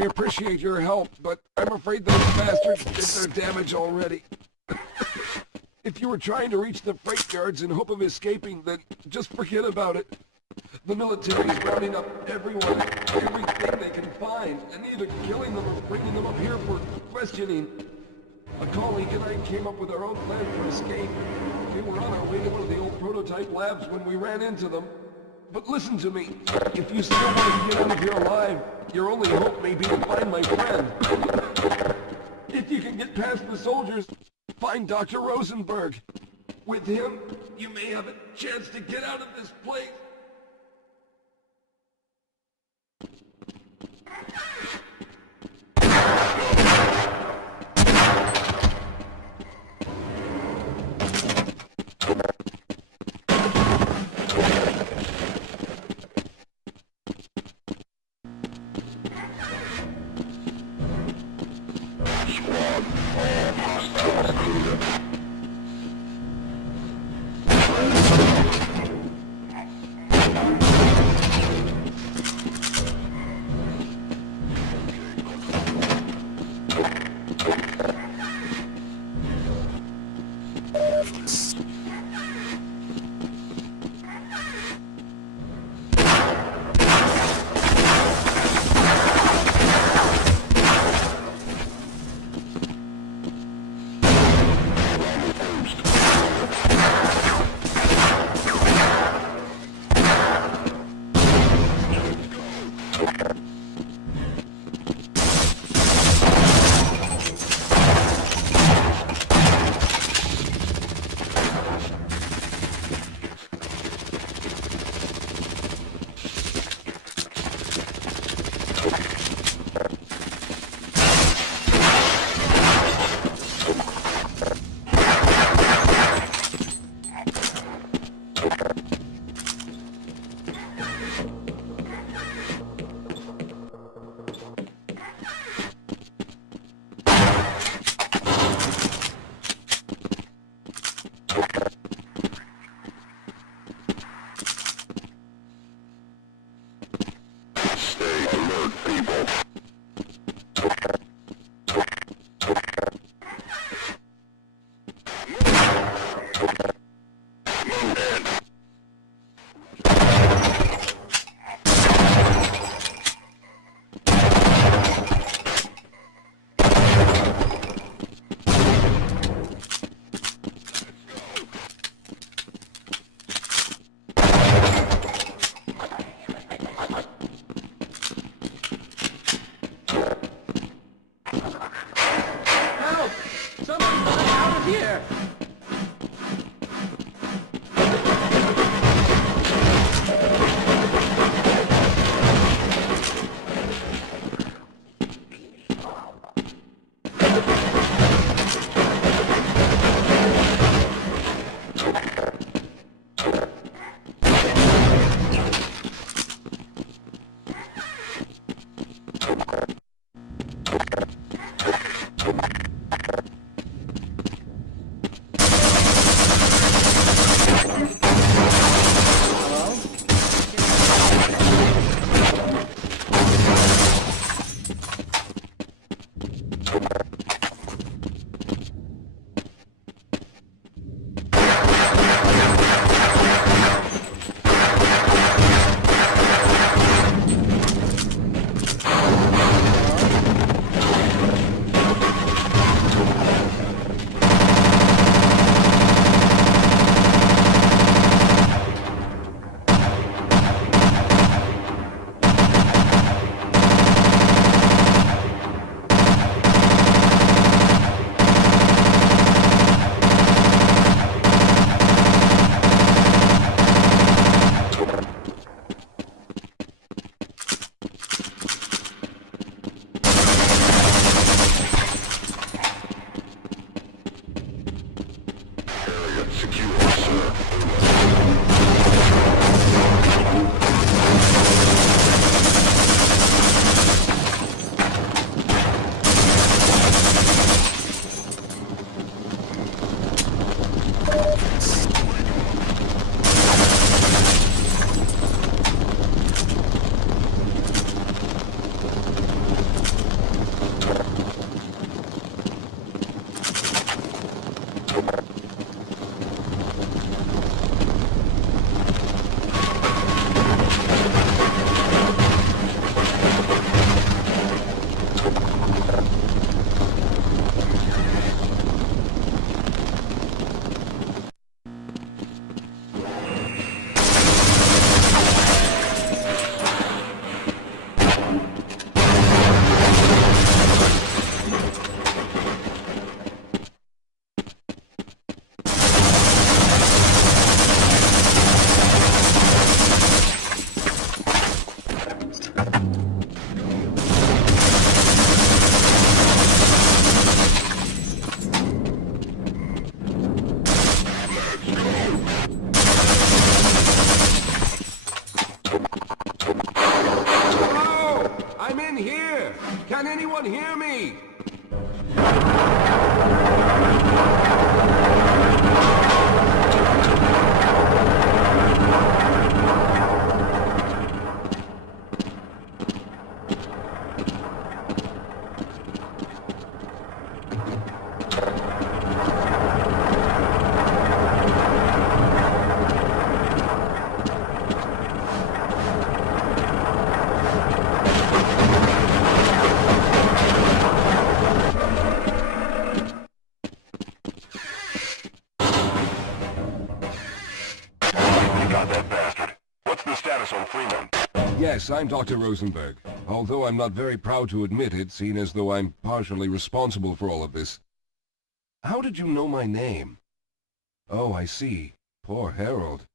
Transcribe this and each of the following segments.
I appreciate your help, but I'm afraid those bastards did their damage already. If you were trying to reach the freight yards in hope of escaping, then just forget about it. The military is rounding up everyone, everything they can find, and either killing them or bringing them up here for questioning. A colleague and I came up with our own plan for escape. We were on our way to one of the old prototype labs when we ran into them. But listen to me. If you still want to get out of here alive, your only hope may be to find my friend. If you can get past the soldiers, find Dr. Rosenberg. With him, you may have a chance to get out of this place. I'm in here! Can anyone hear me? Yes, I'm Dr. Rosenberg, although I'm not very proud to admit it, seeing as though I'm partially responsible for all of this. How did you know my name? Oh, I see. Poor Harold.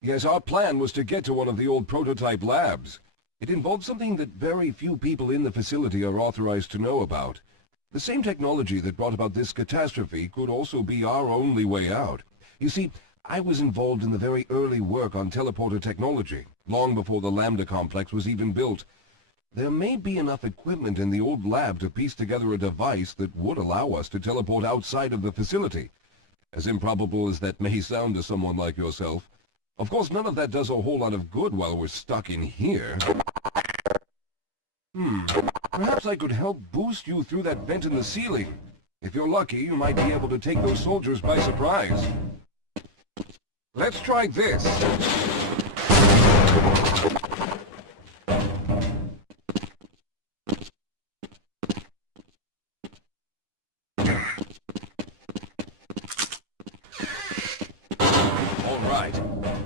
Yes, our plan was to get to one of the old prototype labs. It involved something that very few people in the facility are authorized to know about. The same technology that brought about this catastrophe could also be our only way out. You see, I was involved in the very early work on teleporter technology, long before the Lambda complex was even built. There may be enough equipment in the old lab to piece together a device that would allow us to teleport outside of the facility. As improbable as that may sound to someone like yourself. Of course, none of that does a whole lot of good while we're stuck in here. Perhaps I could help boost you through that vent in the ceiling. If you're lucky, you might be able to take those soldiers by surprise. Let's try this. All right.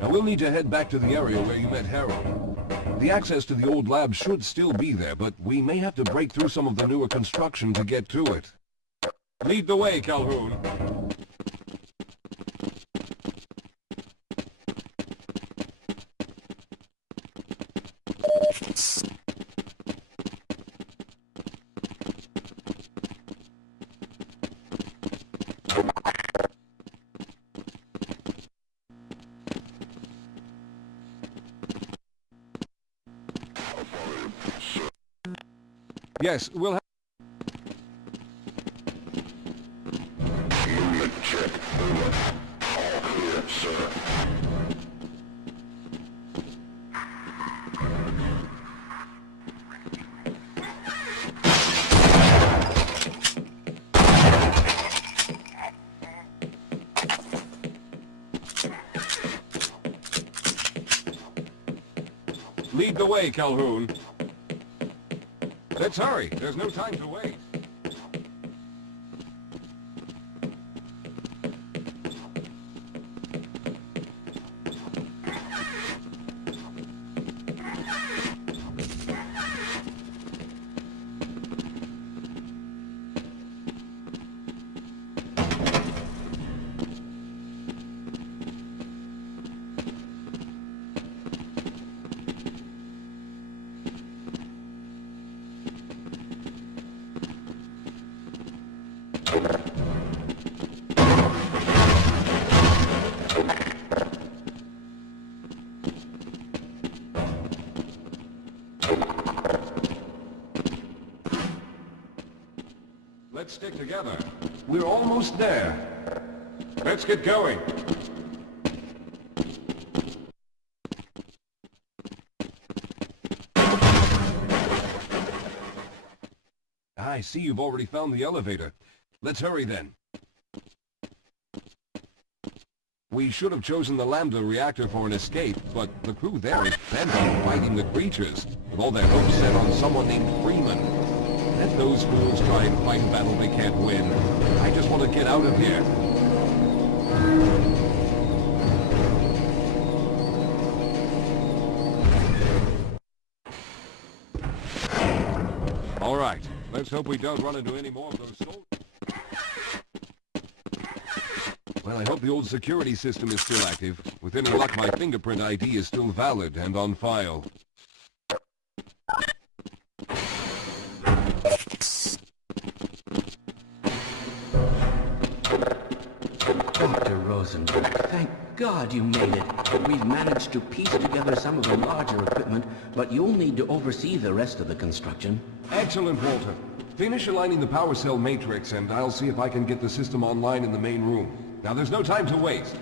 Now we'll need to head back to the area where you met Harold. The access to the old lab should still be there, but we may have to break through some of the newer construction to get to it. Lead the way, Calhoun. Yes, we'll have... Unit check. Unit. All clear, sir. Lead the way, Calhoun. Let's hurry. There's no time to wait. Let's stick together. We're almost there. Let's get going. I see you've already found the elevator. Let's hurry then. We should have chosen the Lambda reactor for an escape, but the crew there is bent on fighting the creatures, with all their hopes set on someone named Freeman. Let those fools try and fight a battle they can't win. I just want to get out of here. All right. Let's hope we don't run into any more of those soldiers. Well, I hope the old security system is still active. With any luck, my fingerprint ID is still valid and on file. Dr. Rosenberg, thank God you made it. We've managed to piece together some of the larger equipment, but you'll need to oversee the rest of the construction. Excellent, Walter. Finish aligning the power cell matrix, and I'll see if I can get the system online in the main room. Now, there's no time to waste.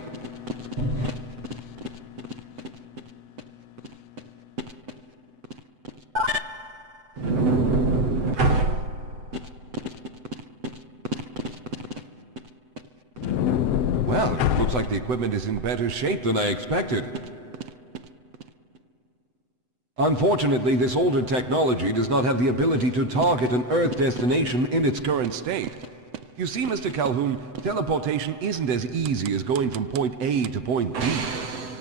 Well, it looks like the equipment is in better shape than I expected. Unfortunately, this older technology does not have the ability to target an Earth destination in its current state. You see, Mr. Calhoun, teleportation isn't as easy as going from point A to point B.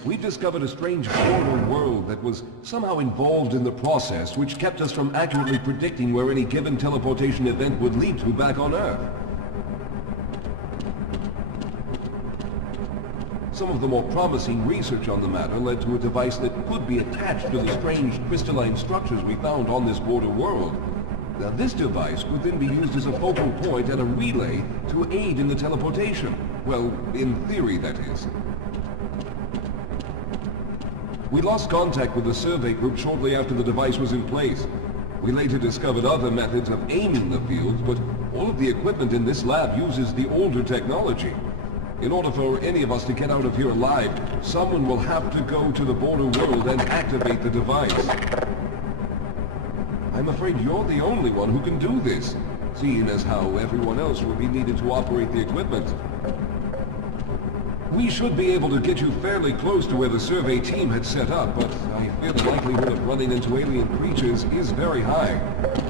We've discovered a strange border world that was somehow involved in the process, which kept us from accurately predicting where any given teleportation event would lead to back on Earth. Some of the more promising research on the matter led to a device that could be attached to the strange crystalline structures we found on this border world. Now, this device could then be used as a focal point and a relay to aid in the teleportation. Well, in theory, that is. We lost contact with the survey group shortly after the device was in place. We later discovered other methods of aiming the fields, but all of the equipment in this lab uses the older technology. In order for any of us to get out of here alive, someone will have to go to the border world and activate the device. I'm afraid you're the only one who can do this, seeing as how everyone else will be needed to operate the equipment. We should be able to get you fairly close to where the survey team had set up, but I fear the likelihood of running into alien creatures is very high.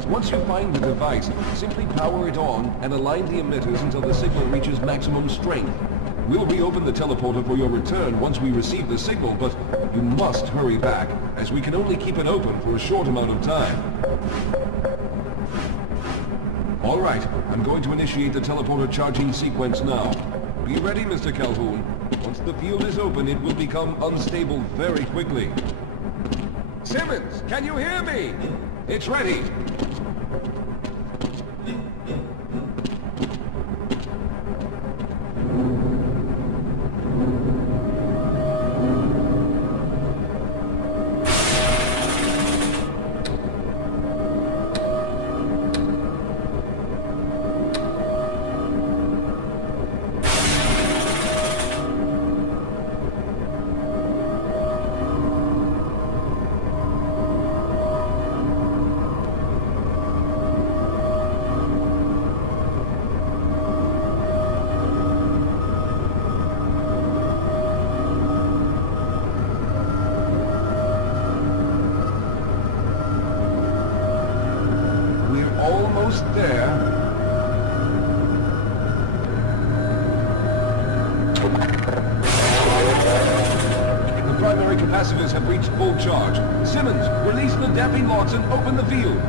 Once you find the device, simply power it on and align the emitters until the signal reaches maximum strength. We'll reopen the teleporter for your return once we receive the signal, but you must hurry back, as we can only keep it open for a short amount of time. All right, I'm going to initiate the teleporter charging sequence now. Be ready, Mr. Calhoun. Once the field is open, it will become unstable very quickly. Simmons, can you hear me? It's ready. Almost there. The primary capacitors have reached full charge. Simmons, release the damping locks and open the field.